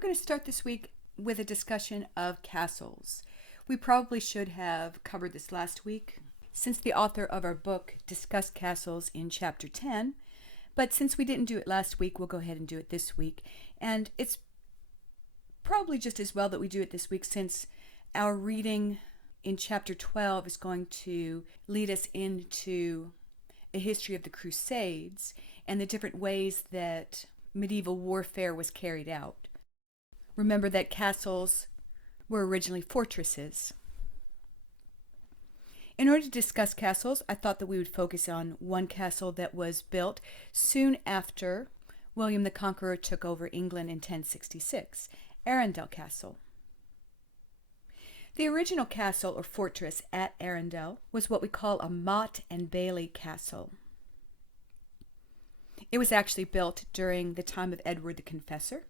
We're going to start this week with a discussion of castles. We probably should have covered this last week, since the author of our book discussed castles in chapter 10, but since we didn't do it last week, we'll go ahead and do it this week. And it's probably just as well that we do it this week, since our reading in chapter 12 is going to lead us into a history of the Crusades and the different ways that medieval warfare was carried out. Remember that castles were originally fortresses. In order to discuss castles, I thought that we would focus on one castle that was built soon after William the Conqueror took over England in 1066, Arundel Castle. The original castle or fortress at Arundel was what we call a motte and bailey castle. It was actually built during the time of Edward the Confessor.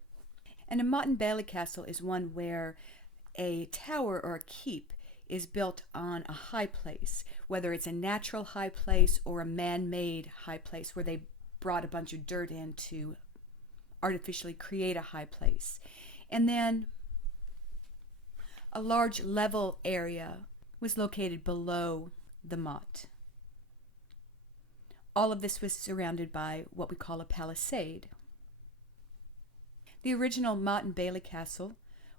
And a motte and bailey castle is one where a tower or a keep is built on a high place, whether it's a natural high place or a man-made high place where they brought a bunch of dirt in to artificially create a high place. And then a large level area was located below the motte. All of this was surrounded by what we call a palisade. The original motte and bailey castle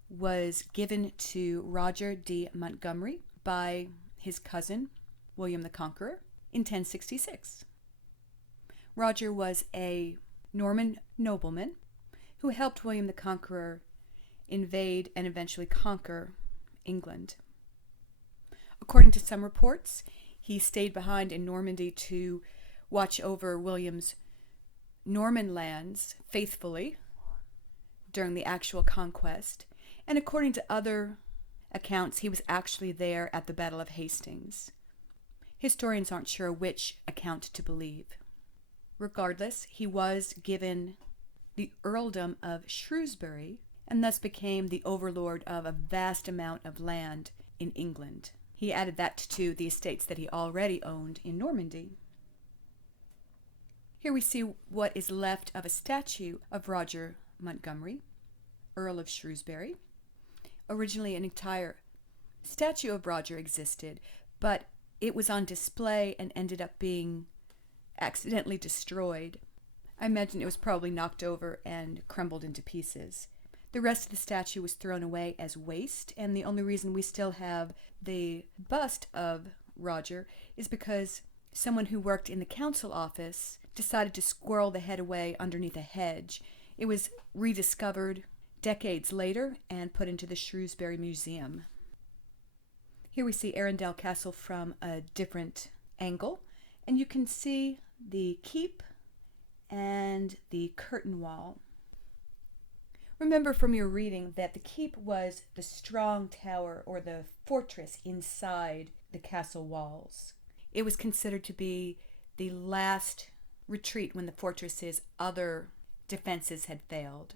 was given to Roger de Montgomery by his cousin, William the Conqueror, in 1066. Roger was a Norman nobleman who helped William the Conqueror invade and eventually conquer England. According to some reports, he stayed behind in Normandy to watch over William's Norman lands faithfully during the actual conquest, and according to other accounts, he was actually there at the Battle of Hastings. Historians aren't sure which account to believe. Regardless, he was given the earldom of Shrewsbury and thus became the overlord of a vast amount of land in England. He added that to the estates that he already owned in Normandy. Here we see what is left of a statue of Roger Montgomery, Earl of Shrewsbury. Originally, an entire statue of Roger existed, but it was on display and ended up being accidentally destroyed. I imagine it was probably knocked over and crumbled into pieces. The rest of the statue was thrown away as waste, and the only reason we still have the bust of Roger is because someone who worked in the council office decided to squirrel the head away underneath a hedge. It was rediscovered decades later and put into the Shrewsbury Museum. Here we see Arundel Castle from a different angle, and you can see the keep and the curtain wall. Remember from your reading that the keep was the strong tower or the fortress inside the castle walls. It was considered to be the last retreat when the fortress's other defenses had failed.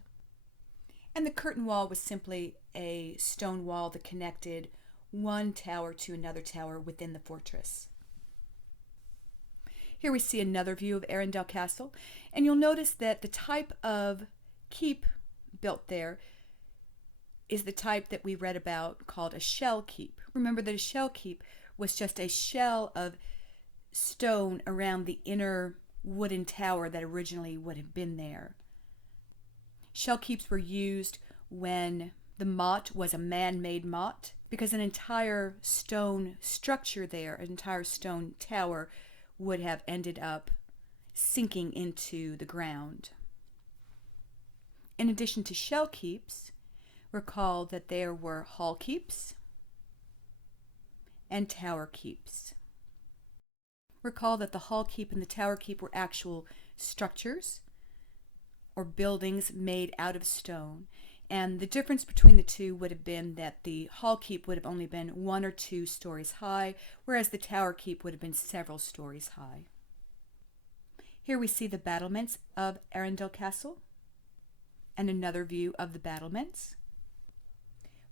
And the curtain wall was simply a stone wall that connected one tower to another tower within the fortress. Here we see another view of Arundel Castle, and you'll notice that the type of keep built there is the type that we read about called a shell keep. Remember that a shell keep was just a shell of stone around the inner wooden tower that originally would have been there. Shell keeps were used when the motte was a man-made motte, because an entire stone structure there, an entire stone tower, would have ended up sinking into the ground. In addition to shell keeps, recall that there were hall keeps and tower keeps. Recall that the hall keep and the tower keep were actual structures or buildings made out of stone, and the difference between the two would have been that the hall keep would have only been 1 or 2 stories high, whereas the tower keep would have been several stories high. Here we see the battlements of Arundel Castle and another view of the battlements.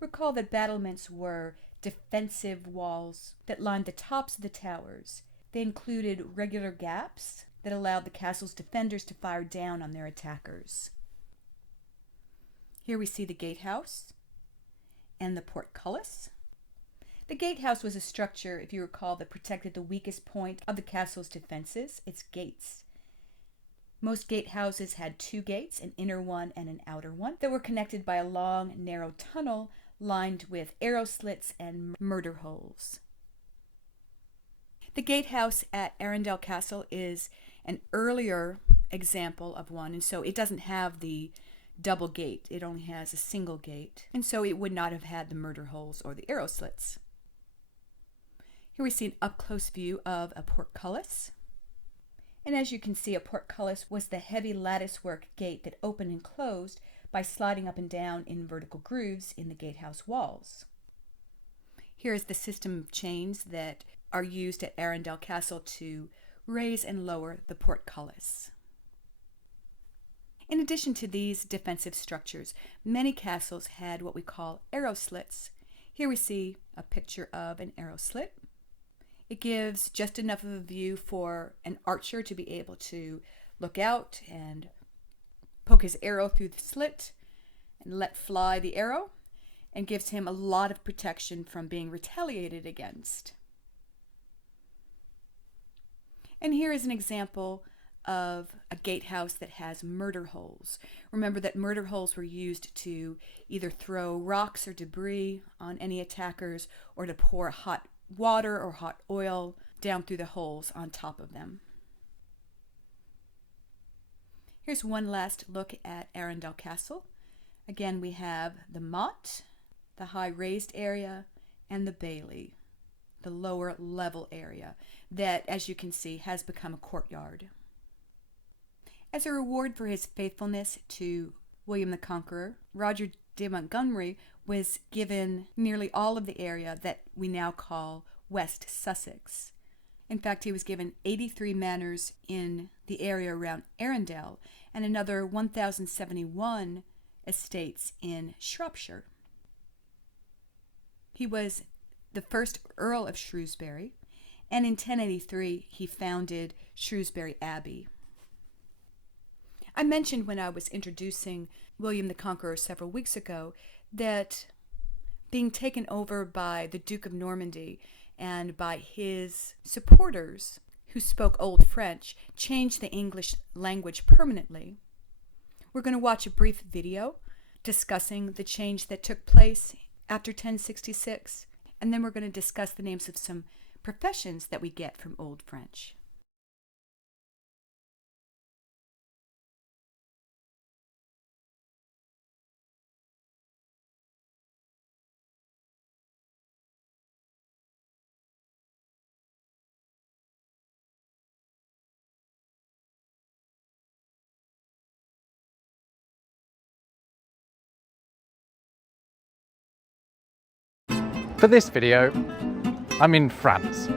Recall that battlements were defensive walls that lined the tops of the towers. They included regular gaps that allowed the castle's defenders to fire down on their attackers. Here we see the gatehouse and the portcullis. The gatehouse was a structure, if you recall, that protected the weakest point of the castle's defenses, its gates. Most gatehouses had two gates, an inner one and an outer one, that were connected by a long, narrow tunnel lined with arrow slits and murder holes. The gatehouse at Arundel Castle is an earlier example of one, and so it doesn't have the double gate. It only has a single gate, and so it would not have had the murder holes or the arrow slits. Here we see an up-close view of a portcullis. And as you can see, a portcullis was the heavy latticework gate that opened and closed by sliding up and down in vertical grooves in the gatehouse walls. Here is the system of chains that are used at Arundel Castle to raise and lower the portcullis. In addition to these defensive structures, many castles had what we call arrow slits. Here we see a picture of an arrow slit. It gives just enough of a view for an archer to be able to look out and poke his arrow through the slit and let fly the arrow, and gives him a lot of protection from being retaliated against. And here is an example of a gatehouse that has murder holes. Remember that murder holes were used to either throw rocks or debris on any attackers or to pour hot water or hot oil down through the holes on top of them. Here's one last look at Arundel Castle. Again, we have the motte, the high raised area, and the bailey, the lower level area that, as you can see, has become a courtyard. As a reward for his faithfulness to William the Conqueror, Roger de Montgomery was given nearly all of the area that we now call West Sussex. In fact, he was given 83 manors in the area around Arundel and another 1,071 estates in Shropshire. He was the first Earl of Shrewsbury, and in 1083 he founded Shrewsbury Abbey. I mentioned when I was introducing William the Conqueror several weeks ago that being taken over by the Duke of Normandy and by his supporters who spoke Old French changed the English language permanently. We're going to watch a brief video discussing the change that took place after 1066, and then we're going to discuss the names of some professions that we get from Old French. For this video, I'm in France.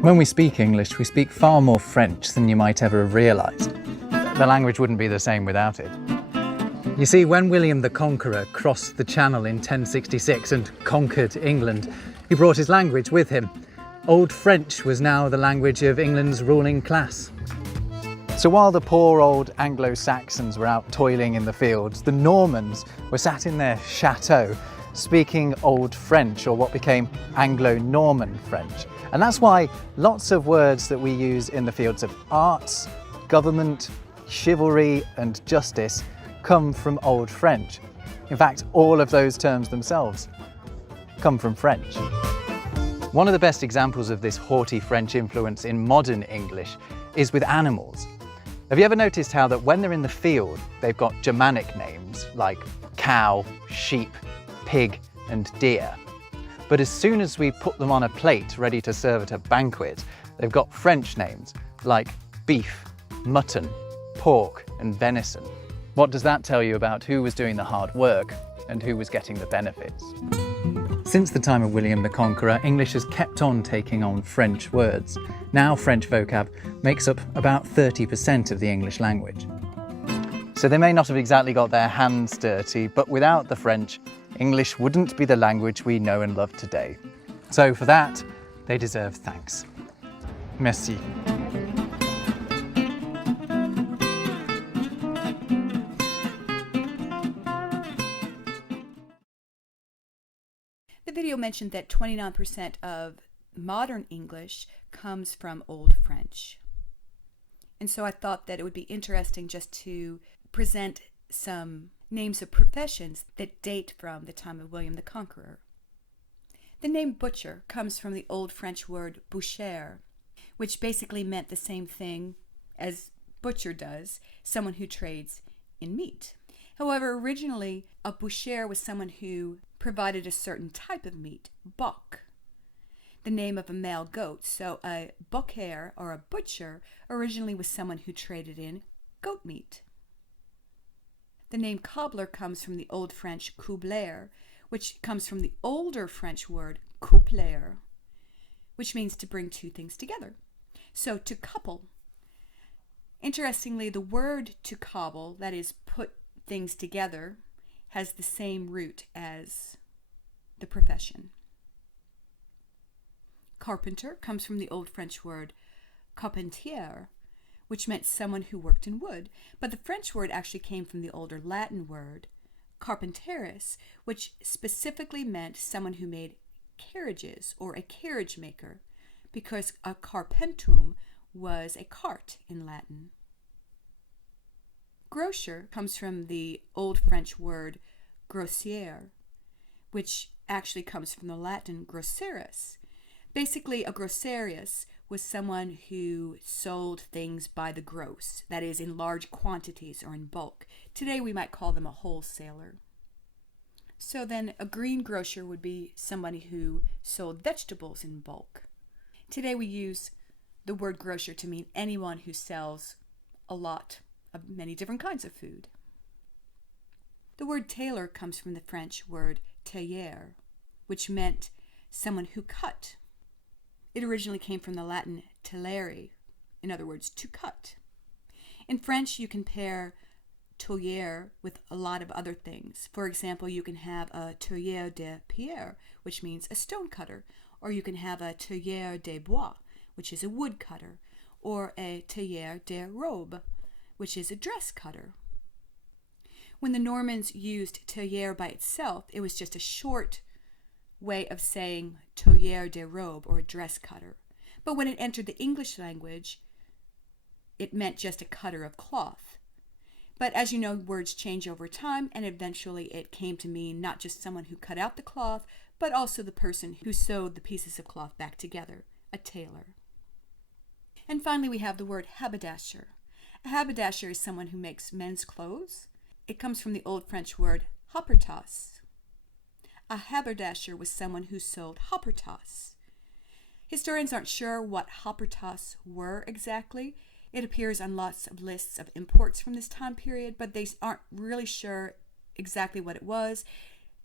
When we speak English, we speak far more French than you might ever have realised. The language wouldn't be the same without it. You see, when William the Conqueror crossed the Channel in 1066 and conquered England, he brought his language with him. Old French was now the language of England's ruling class. So while the poor old Anglo-Saxons were out toiling in the fields, the Normans were sat in their chateau speaking Old French, or what became Anglo-Norman French. And that's why lots of words that we use in the fields of arts, government, chivalry and justice come from Old French. In fact, all of those terms themselves come from French. One of the best examples of this haughty French influence in modern English is with animals. Have you ever noticed how that when they're in the field, they've got Germanic names like cow, sheep, pig and deer. But as soon as we put them on a plate ready to serve at a banquet, they've got French names like beef, mutton, pork and venison. What does that tell you about who was doing the hard work and who was getting the benefits? Since the time of William the Conqueror, English has kept on taking on French words. Now French vocab makes up about 30% of the English language. So they may not have exactly got their hands dirty, but without the French, English wouldn't be the language we know and love today. So for that, they deserve thanks. Merci. The video mentioned that 29% of modern English comes from Old French. And so I thought that it would be interesting just to present some names of professions that date from the time of William the Conqueror. The name butcher comes from the Old French word boucher, which basically meant the same thing as butcher does, someone who trades in meat. However, originally, a boucher was someone who provided a certain type of meat, bok, the name of a male goat. So a bocquer, or a butcher, originally was someone who traded in goat meat. The name cobbler comes from the Old French coubler, which comes from the older French word coupler, which means to bring two things together. So to couple. Interestingly, the word to cobble, that is, put things together, has the same root as the profession. Carpenter comes from the Old French word carpentier, which meant someone who worked in wood, but the French word actually came from the older Latin word carpenteris, which specifically meant someone who made carriages or a carriage maker, because a carpentum was a cart in Latin. Grocer comes from the Old French word grossier, which actually comes from the Latin grosseris. Basically, a grossarius was someone who sold things by the gross, that is, in large quantities or in bulk. Today we might call them a wholesaler. So then a greengrocer would be somebody who sold vegetables in bulk. Today we use the word grocer to mean anyone who sells a lot of many different kinds of food. The word tailor comes from the French word tailler, which meant someone who cut. It originally came from the Latin tellere, in other words, to cut. In French, you can pair taulier with a lot of other things. For example, you can have a taulier de pierre, which means a stone cutter, or you can have a taulier de bois, which is a wood cutter, or a taulier de robe, which is a dress cutter. When the Normans used taulier by itself, it was just a short way of saying taulier de robe, or a dress cutter. But when it entered the English language, it meant just a cutter of cloth. But as you know, words change over time, and eventually it came to mean not just someone who cut out the cloth, but also the person who sewed the pieces of cloth back together, a tailor. And finally, we have the word haberdasher. A haberdasher is someone who makes men's clothes. It comes from the Old French word hoppertas. A haberdasher was someone who sold hoppertas. Historians aren't sure what hoppertas were exactly. It appears on lots of lists of imports from this time period, but they aren't really sure exactly what it was.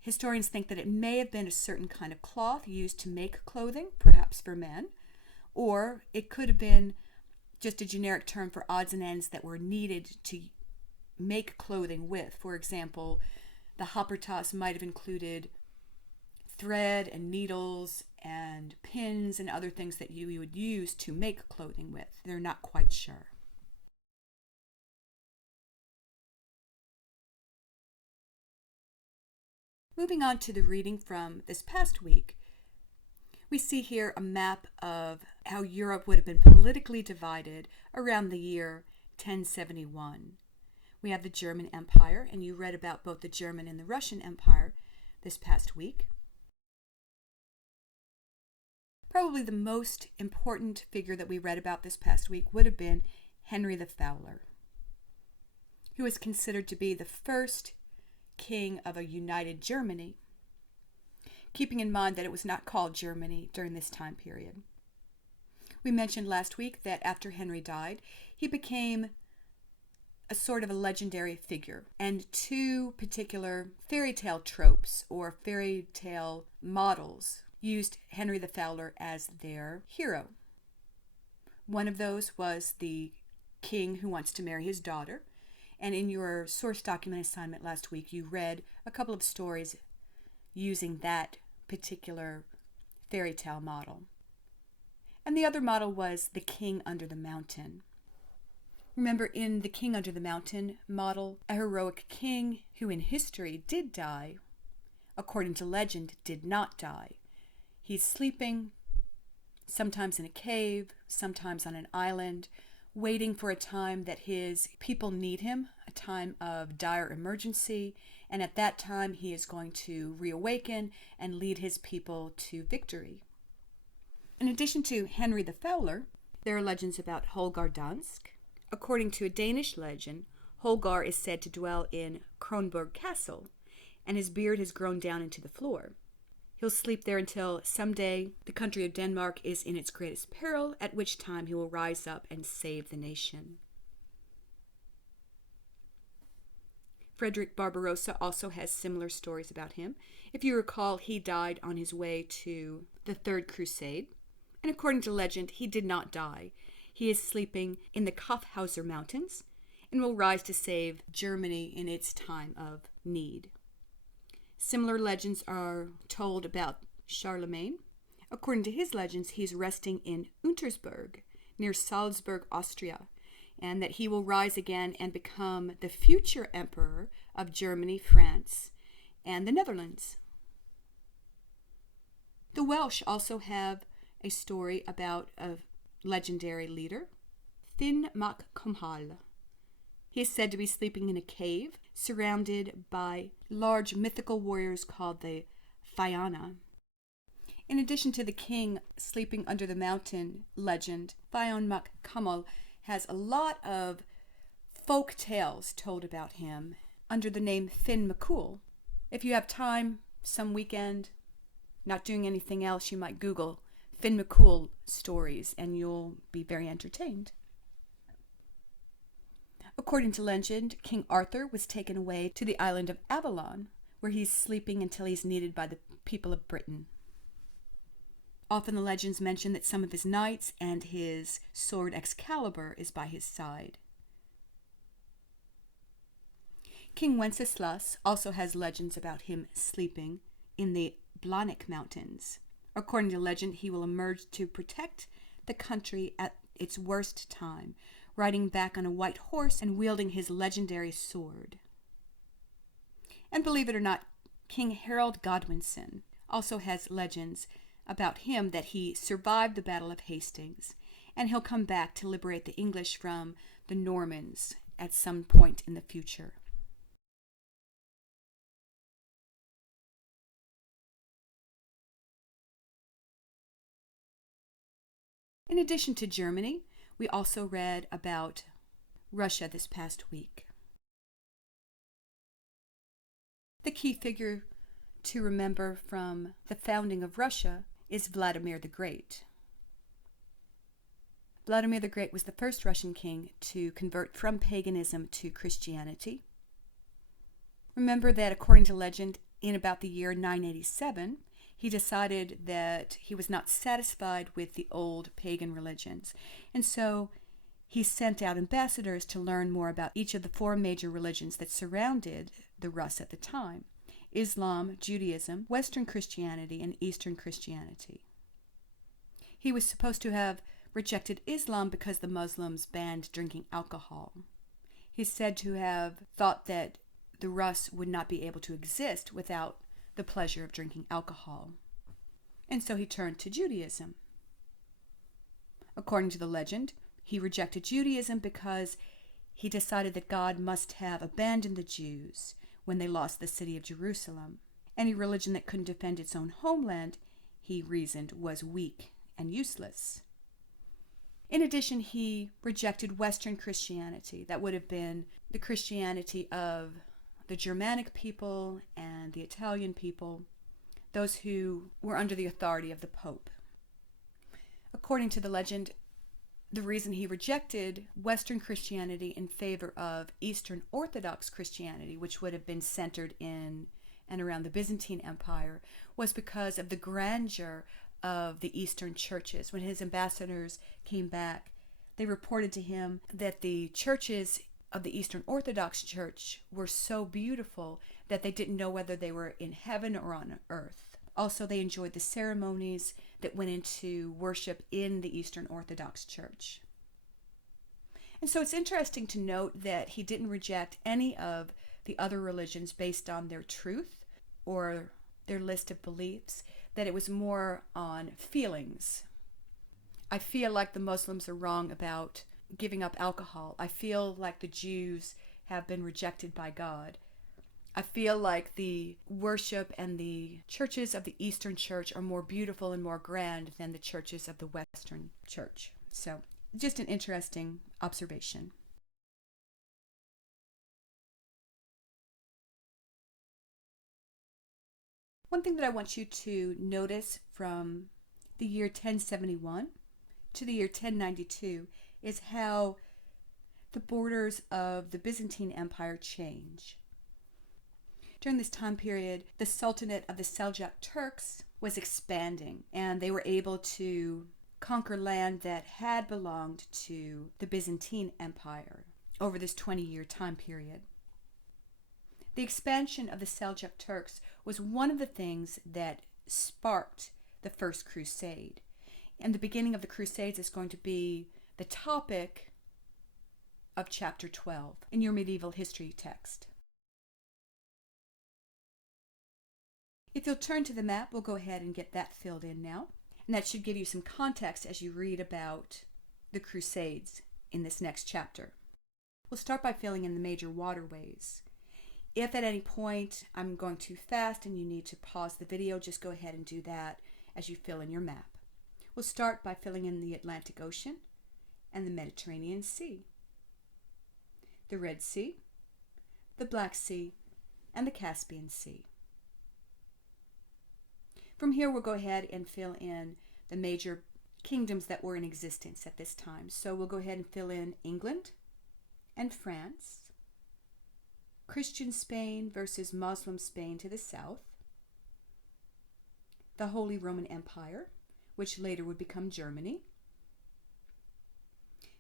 Historians think that it may have been a certain kind of cloth used to make clothing, perhaps for men, or it could have been just a generic term for odds and ends that were needed to make clothing with. For example, the hoppertas might have included thread and needles and pins and other things that you would use to make clothing with. They're not quite sure. Moving on to the reading from this past week, we see here a map of how Europe would have been politically divided around the year 1071. We have the German Empire, and you read about both the German and the Russian Empire this past week. Probably the most important figure that we read about this past week would have been Henry the Fowler, who is considered to be the first king of a united Germany, keeping in mind that it was not called Germany during this time period. We mentioned last week that after Henry died, he became a sort of a legendary figure, and two particular fairy tale tropes or fairy tale models used Henry the Fowler as their hero. One of those was the king who wants to marry his daughter, and in your source document assignment last week, you read a couple of stories using that particular fairy tale model. And the other model was the king under the mountain. Remember, in the king under the mountain model, a heroic king who in history did die according to legend, did not die. He's sleeping, sometimes in a cave, sometimes on an island, waiting for a time that his people need him, a time of dire emergency, and at that time he is going to reawaken and lead his people to victory. In addition to Henry the Fowler, there are legends about Holger Dansk. According to a Danish legend, Holger is said to dwell in Kronborg Castle, and his beard has grown down into the floor. He'll sleep there until someday the country of Denmark is in its greatest peril, at which time he will rise up and save the nation. Frederick Barbarossa also has similar stories about him. If you recall, he died on his way to the Third Crusade, and according to legend, he did not die. He is sleeping in the Kaufhauser Mountains and will rise to save Germany in its time of need. Similar legends are told about Charlemagne. According to his legends, he's resting in Untersberg, near Salzburg, Austria, and that he will rise again and become the future emperor of Germany, France, and the Netherlands. The Welsh also have a story about a legendary leader, Finn mac Cumhal. He is said to be sleeping in a cave surrounded by large mythical warriors called the Fianna. In addition to the king sleeping under the mountain legend, Fionn mac Cumhal has a lot of folk tales told about him under the name Finn MacCool. If you have time, some weekend, not doing anything else, you might Google Finn MacCool stories and you'll be very entertained. According to legend, King Arthur was taken away to the island of Avalon, where he's sleeping until he's needed by the people of Britain. Often the legends mention that some of his knights and his sword Excalibur is by his side. King Wenceslas also has legends about him sleeping in the Blanic Mountains. According to legend, he will emerge to protect the country at its worst time, riding back on a white horse and wielding his legendary sword. And believe it or not, King Harold Godwinson also has legends about him that he survived the Battle of Hastings, and he'll come back to liberate the English from the Normans at some point in the future. In addition to Germany, we also read about Russia this past week. The key figure to remember from the founding of Russia is Vladimir the Great. Vladimir the Great was the first Russian king to convert from paganism to Christianity. Remember that according to legend, in about the year 987, he decided that he was not satisfied with the old pagan religions, and so he sent out ambassadors to learn more about each of the four major religions that surrounded the Rus at the time: Islam, Judaism, Western Christianity, and Eastern Christianity. He was supposed to have rejected Islam because the Muslims banned drinking alcohol. He's said to have thought that the Rus would not be able to exist without the pleasure of drinking alcohol, and so he turned to Judaism. According to the legend, he rejected Judaism because he decided that God must have abandoned the Jews when they lost the city of Jerusalem. Any religion that couldn't defend its own homeland, he reasoned, was weak and useless. In addition, he rejected Western Christianity. That would have been the Christianity of the Germanic people and the Italian people, those who were under the authority of the Pope. According to the legend, the reason he rejected Western Christianity in favor of Eastern Orthodox Christianity, which would have been centered in and around the Byzantine Empire, was because of the grandeur of the Eastern churches. When his ambassadors came back, they reported to him that the churches of the Eastern Orthodox Church were so beautiful that they didn't know whether they were in heaven or on earth. Also, they enjoyed the ceremonies that went into worship in the Eastern Orthodox Church. And so it's interesting to note that he didn't reject any of the other religions based on their truth or their list of beliefs, that it was more on feelings. I feel like the Muslims are wrong about giving up alcohol. I feel like the Jews have been rejected by God. I feel like the worship and the churches of the Eastern Church are more beautiful and more grand than the churches of the Western Church. So, just an interesting observation. One thing that I want you to notice from the year 1071 to the year 1092 is how the borders of the Byzantine Empire change. During this time period, the Sultanate of the Seljuk Turks was expanding, and they were able to conquer land that had belonged to the Byzantine Empire over this 20-year time period. The expansion of the Seljuk Turks was one of the things that sparked the First Crusade. And the beginning of the Crusades is going to be the topic of chapter 12 in your medieval history text. If you'll turn to the map, we'll go ahead and get that filled in now. And that should give you some context as you read about the Crusades in this next chapter. We'll start by filling in the major waterways. If at any point I'm going too fast and you need to pause the video, just go ahead and do that as you fill in your map. We'll start by filling in the Atlantic Ocean and the Mediterranean Sea, the Red Sea, the Black Sea, and the Caspian Sea. From here, we'll go ahead and fill in the major kingdoms that were in existence at this time. So we'll go ahead and fill in England and France, Christian Spain versus Muslim Spain to the south, the Holy Roman Empire, which later would become Germany,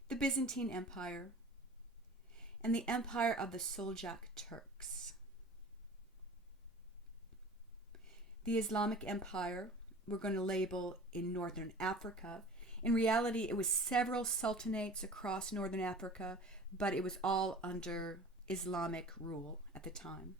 the Byzantine Empire, and the Empire of the Seljuk Turks. The Islamic Empire we're going to label in Northern Africa. In reality, it was several sultanates across Northern Africa, but it was all under Islamic rule at the time.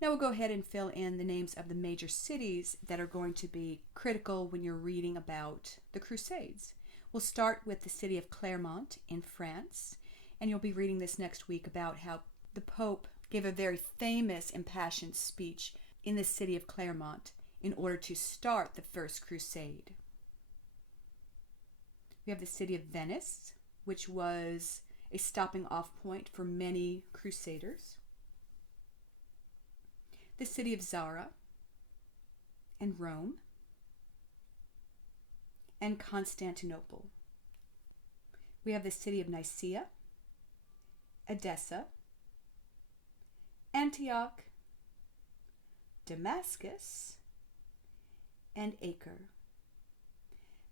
Now we'll go ahead and fill in the names of the major cities that are going to be critical when you're reading about the Crusades. We'll start with the city of Clermont in France, and you'll be reading this next week about how the Pope gave a very famous impassioned speech in the city of Clermont in order to start the First Crusade. We have the city of Venice, which was a stopping off point for many crusaders. The city of Zara and Rome and Constantinople. We have the city of Nicaea, Edessa, Antioch, Damascus, and Acre.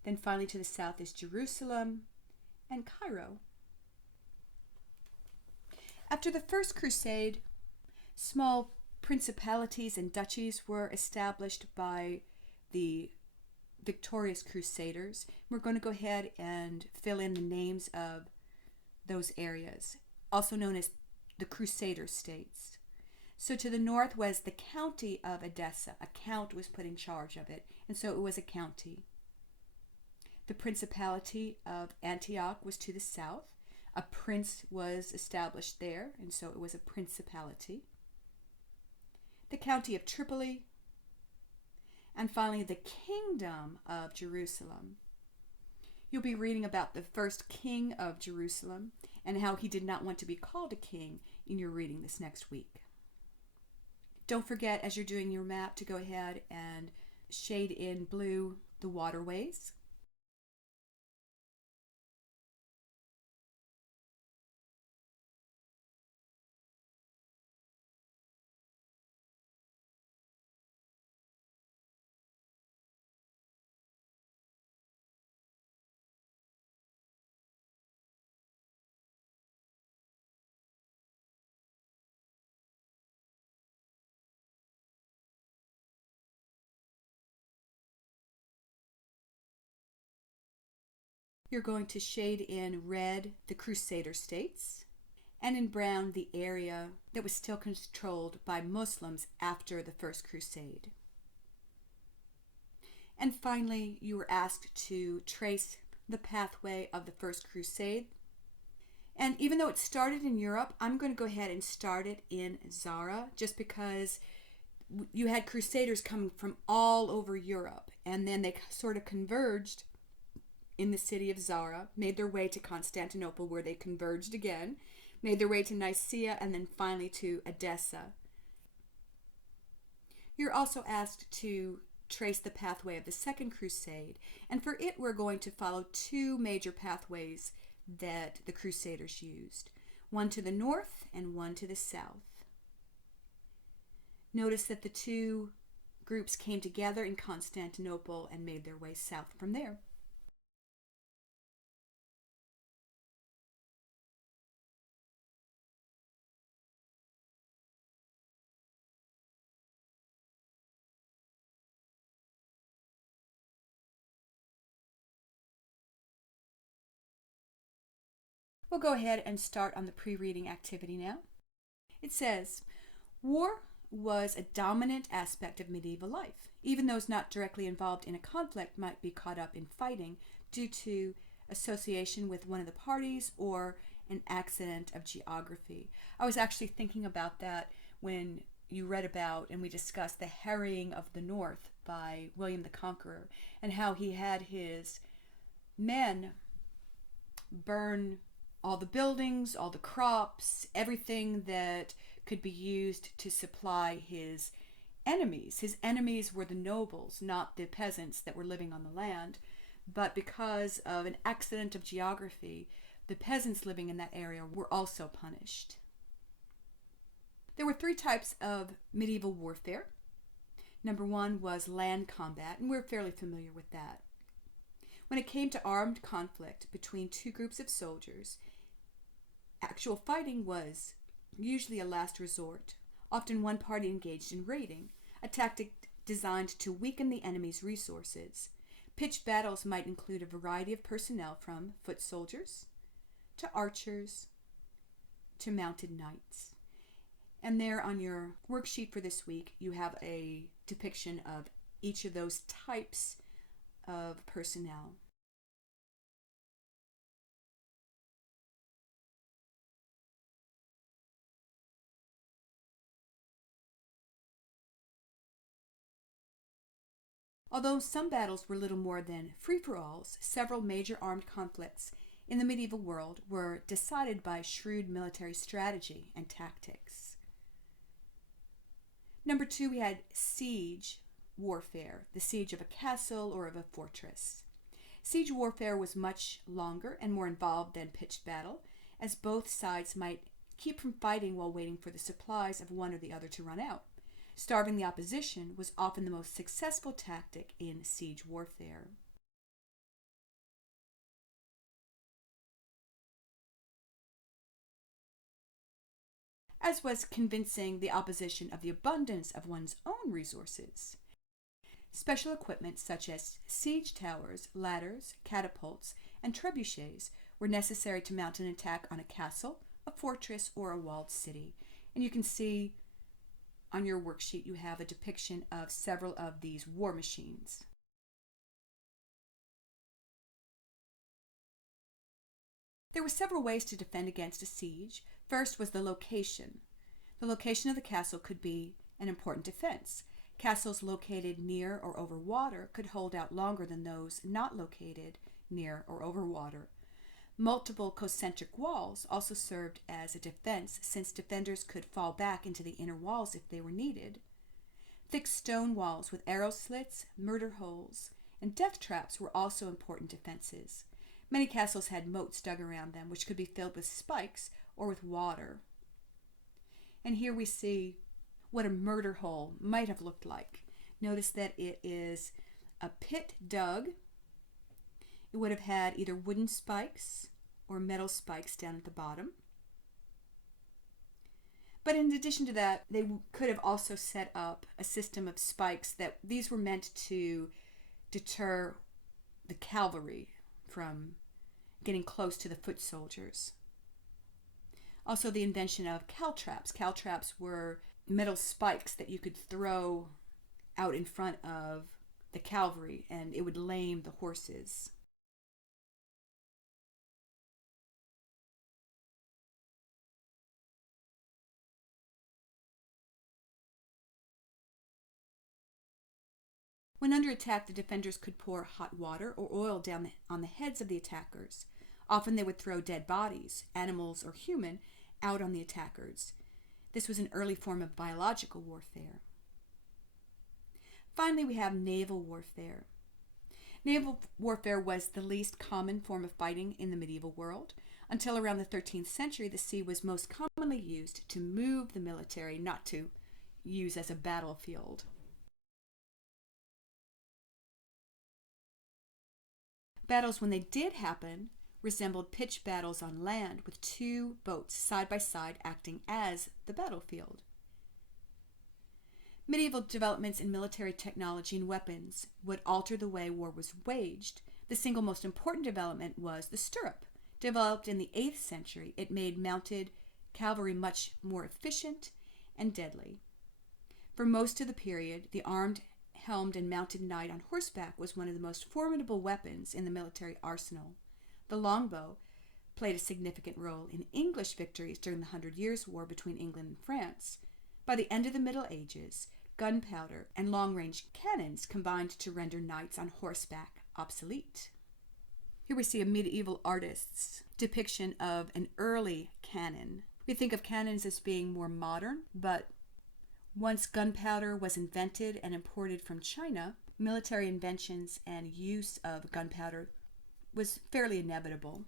Then finally to the south is Jerusalem and Cairo. After the First Crusade, small principalities and duchies were established by the victorious crusaders. We're going to go ahead and fill in the names of those areas, also known as the Crusader states. So to the north was the county of Edessa. A count was put in charge of it, and so it was a county. The principality of Antioch was to the south. A prince was established there, and so it was a principality. The county of Tripoli, and finally the kingdom of Jerusalem. You'll be reading about the first king of Jerusalem and how he did not want to be called a king in your reading this next week. Don't forget, as you're doing your map, to go ahead and shade in blue the waterways. You're going to shade in red the Crusader states and in brown the area that was still controlled by Muslims after the First Crusade. And finally, you were asked to trace the pathway of the First Crusade. And even though it started in Europe, I'm going to go ahead and start it in Zara, just because you had crusaders coming from all over Europe, and then they sort of converged in the city of Zara, made their way to Constantinople, where they converged again, made their way to Nicaea, and then finally to Edessa. You're also asked to trace the pathway of the Second Crusade, and for it we're going to follow two major pathways that the Crusaders used, one to the north and one to the south. Notice that the two groups came together in Constantinople and made their way south from there. We'll go ahead and start on the pre-reading activity now. It says, war was a dominant aspect of medieval life. Even those not directly involved in a conflict might be caught up in fighting due to association with one of the parties or an accident of geography. I was actually thinking about that when you read about and we discussed the Harrying of the North by William the Conqueror, and how he had his men burn all the buildings, all the crops, everything that could be used to supply his enemies. His enemies were the nobles, not the peasants that were living on the land. But because of an accident of geography, the peasants living in that area were also punished. There were three types of medieval warfare. Number one was land combat, and we're fairly familiar with that. When it came to armed conflict between two groups of soldiers, actual fighting was usually a last resort. Often one party engaged in raiding, a tactic designed to weaken the enemy's resources. Pitched battles might include a variety of personnel, from foot soldiers to archers to mounted knights. And there on your worksheet for this week, you have a depiction of each of those types of personnel. Although some battles were little more than free-for-alls, several major armed conflicts in the medieval world were decided by shrewd military strategy and tactics. Number two, we had siege warfare, the siege of a castle or of a fortress. Siege warfare was much longer and more involved than pitched battle, as both sides might keep from fighting while waiting for the supplies of one or the other to run out. Starving the opposition was often the most successful tactic in siege warfare. As was convincing the opposition of the abundance of one's own resources. Special equipment such as siege towers, ladders, catapults, and trebuchets were necessary to mount an attack on a castle, a fortress, or a walled city. And you can see on your worksheet you have a depiction of several of these war machines. There were several ways to defend against a siege. First was the location. The location of the castle could be an important defense. Castles located near or over water could hold out longer than those not located near or over water. Multiple concentric walls also served as a defense, since defenders could fall back into the inner walls if they were needed. Thick stone walls with arrow slits, murder holes, and death traps were also important defenses. Many castles had moats dug around them, which could be filled with spikes or with water. And here we see what a murder hole might have looked like. Notice that it is a pit dug. It would have had either wooden spikes or metal spikes down at the bottom. But in addition to that, they could have also set up a system of spikes that these were meant to deter the cavalry from getting close to the foot soldiers. Also, the invention of caltraps. Caltraps were metal spikes that you could throw out in front of the cavalry, and it would lame the horses. When under attack, the defenders could pour hot water or oil down on the heads of the attackers. Often they would throw dead bodies, animals or human, out on the attackers. This was an early form of biological warfare. Finally, we have naval warfare. Naval warfare was the least common form of fighting in the medieval world. Until around the 13th century, the sea was most commonly used to move the military, not to use as a battlefield. Battles, when they did happen, resembled pitched battles on land with two boats side by side acting as the battlefield. Medieval developments in military technology and weapons would alter the way war was waged. The single most important development was the stirrup. Developed in the 8th century, it made mounted cavalry much more efficient and deadly. For most of the period, the armed, helmed, and mounted knight on horseback was one of the most formidable weapons in the military arsenal. The longbow played a significant role in English victories during the 100 Years' War between England and France. By the end of the Middle Ages, gunpowder and long-range cannons combined to render knights on horseback obsolete. Here we see a medieval artist's depiction of an early cannon. We think of cannons as being more modern, but once gunpowder was invented and imported from China, military inventions and use of gunpowder was fairly inevitable.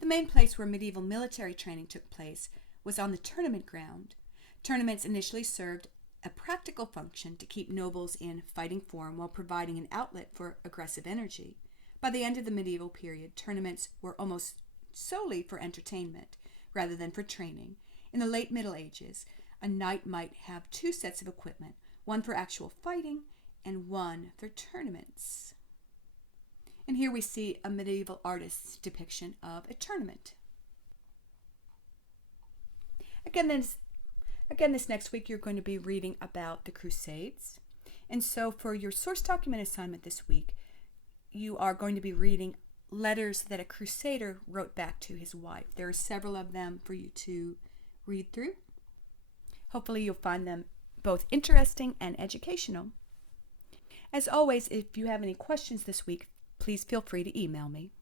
The main place where medieval military training took place was on the tournament ground. Tournaments initially served a practical function to keep nobles in fighting form while providing an outlet for aggressive energy. By the end of the medieval period, tournaments were almost solely for entertainment rather than for training. In the late Middle Ages, a knight might have two sets of equipment, one for actual fighting and one for tournaments. And here we see a medieval artist's depiction of a tournament. Again, this next week you're going to be reading about the Crusades. And so for your source document assignment this week, you are going to be reading letters that a crusader wrote back to his wife. There are several of them for you to read through. Hopefully you'll find them both interesting and educational. As always, if you have any questions this week, please feel free to email me.